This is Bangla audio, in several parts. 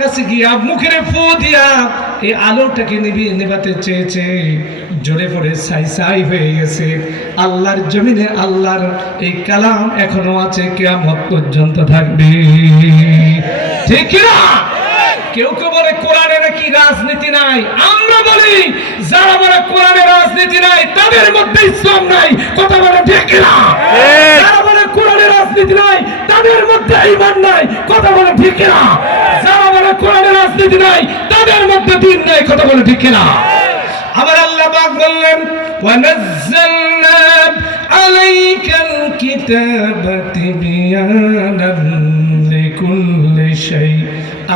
কাছে গিয়া মুখের ফু দিয়া এই আলোটাকে নেভাতে চেয়েছে, জ্বলে পড়ে ছাই ছাই হয়ে গেছে। আল্লাহর জমিনে আল্লাহর এই কালাম এখনো আছে, কিয়ামত পর্যন্ত থাকবে। ঠিক না? কেউ কেউ বলে কোরআনে নাকি রাজনীতি নাই। আমরা বলি যারা বলে কোরআনে রাজনীতি নাই তাদের মধ্যে ইসলাম নাই। কথা বলে ঠিক না? যারা বলে কোরআনে রাজনীতি নাই তাদের মধ্যে ঈমান নাই। কথা বলে ঠিক না? যারা বলে কোরআনে রাজনীতি নাই তাদের মধ্যে দ্বীন নাই। কথা বলে ঠিক না? আবার আল্লাহ পাক বললেন ওয়ানাজ্জালনা আলাইকাল কিতাবা তিবয়ানান লিকুল্লি শাই।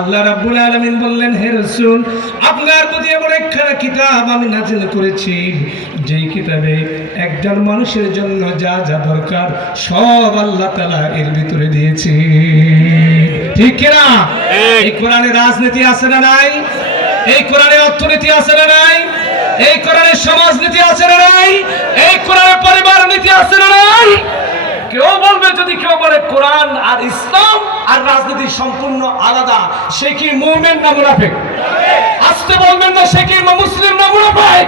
আল্লাহ রাব্বুল আলামিন বললেন, হে রাসূল, আপনার প্রতি এমন একখানা কিতাব আমি নাযিল করেছি যেই কিতাবে একজন মানুষের জন্য যা যা দরকার সব আল্লাহ তাআলা এর ভিতরে দিয়েছে। ঠিক না? এই কোরআনে রাজনীতি আছে না নাই? এই কোরআনে অর্থনীতি আছে না নাই? এই কোরআনে সমাজনীতি আছে না নাই? এই কোরআনে পরিবার নীতি আছে না নাই? কেউ বলবে, যদি কেউ বলে কোরআন আর ইসলাম আর রাজনীতি সম্পূর্ণ আলাদা, সে কি মুমিন না মুনাফিক? আসতে বলবেন না, সে কি মুসলিম না মুনাফিক?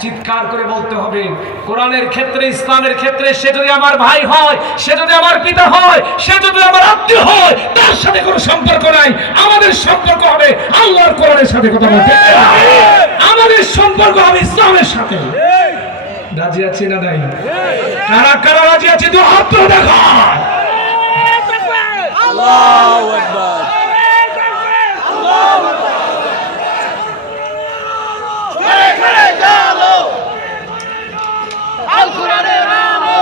চিৎকার করে বলতে হবে, কোরআনের ক্ষেত্রে ইসলামের ক্ষেত্রে সে যদি আমার ভাই হয়, সে যদি আমার পিতা হয়, সে যদি আমার আত্মীয় হয়, তার সাথে কোনো সম্পর্ক নাই। আমাদের সম্পর্ক হবে আল্লাহর কোরআনের সাথে। কথা বলতে আমাদের সম্পর্ক হবে ইসলামের সাথে। রাজি আছি না নাই? কারা কারা রাজি আছে? তো হাত তুলে দেখায়। আল্লাহু আকবার, আল্লাহু আকবার। জয় জালো আল কোরআনের আলো।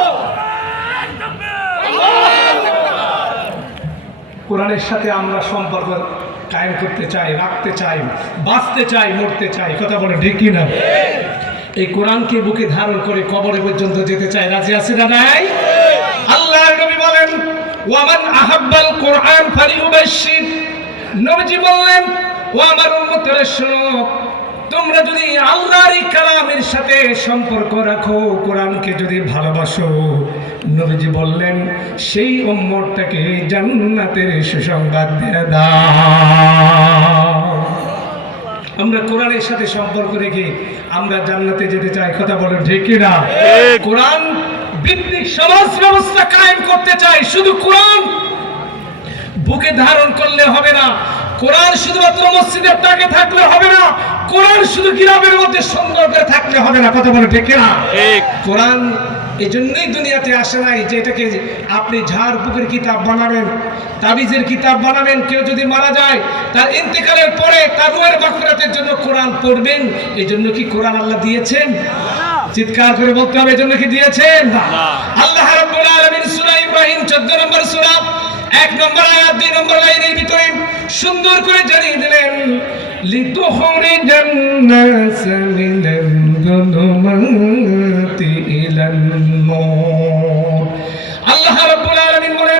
কোরআনের সাথে আমরা সম্পর্ক কায়েম করতে চাই, রাখতে চাই, বাঁচতে চাই, মরতে চাই। কথা বলে ঠিক কি না? এই কোরআনকে বুকে ধারণ করে কবরে পর্যন্ত যেতে চাই। রাজি আছে না নাই? আল্লাহর নবী বলেন, ওয়ামান আহাব্বাল কোরআন ফালিউবাশশির। নবীজি বললেন, ও আমার উম্মতেরা শোনো, তোমরা যদি আল্লাহর এই কালামের সাথে সম্পর্ক রাখো, কোরআনকে যদি ভালোবাসো, নবীজি বললেন সেই উম্মতটাকে জান্নাতের সুসংবাদ দিয়ে দাও। আমরা কোরআনের সাথে সম্পর্ক রেখে আমরা জান্নাতে যেতে চাই। কথা বলেন ঠিক কি না? কোরআন ভিত্তিক সমাজ ব্যবস্থা কায়েম করতে চাই। শুধু কোরআন বুকে ধারণ করলে হবে না, কোরআন শুধুমাত্র মসজিদের টাকে থাকলে হবে না, কোরআন শুধু গ্রামের মধ্যে সুন্দর করে থাকলে হবে না। কথা বলে ঠিক না? কোরআন এই জন্যই দুনিয়াতে আসে নাই যে এটাকে আপনি ঝাড় বুকের কিতাব বানাবেন, তাবিজের কিতাব বানাবেন। কেউ যদি মারা যায়, তার ইন্তেকালের পরে তার রূহের মাগফিরাতের জন্য কোরআন পড়বেন। এই জন্য কি কোরআন আল্লাহ দিয়েছেন? চিৎকার করে বলতে হবে, এই জন্য কি দিয়েছেন? আল্লাহ রাব্বুল আলামিন সূরা ইব্রাহিম 14 নম্বর সূরা 1 নম্বর আয়াত 2 নম্বর লাইনের ভিতরে সুন্দর করে জানিয়ে দিলেন, লিতুখরিজান নাস মিনাল যুলুমাতি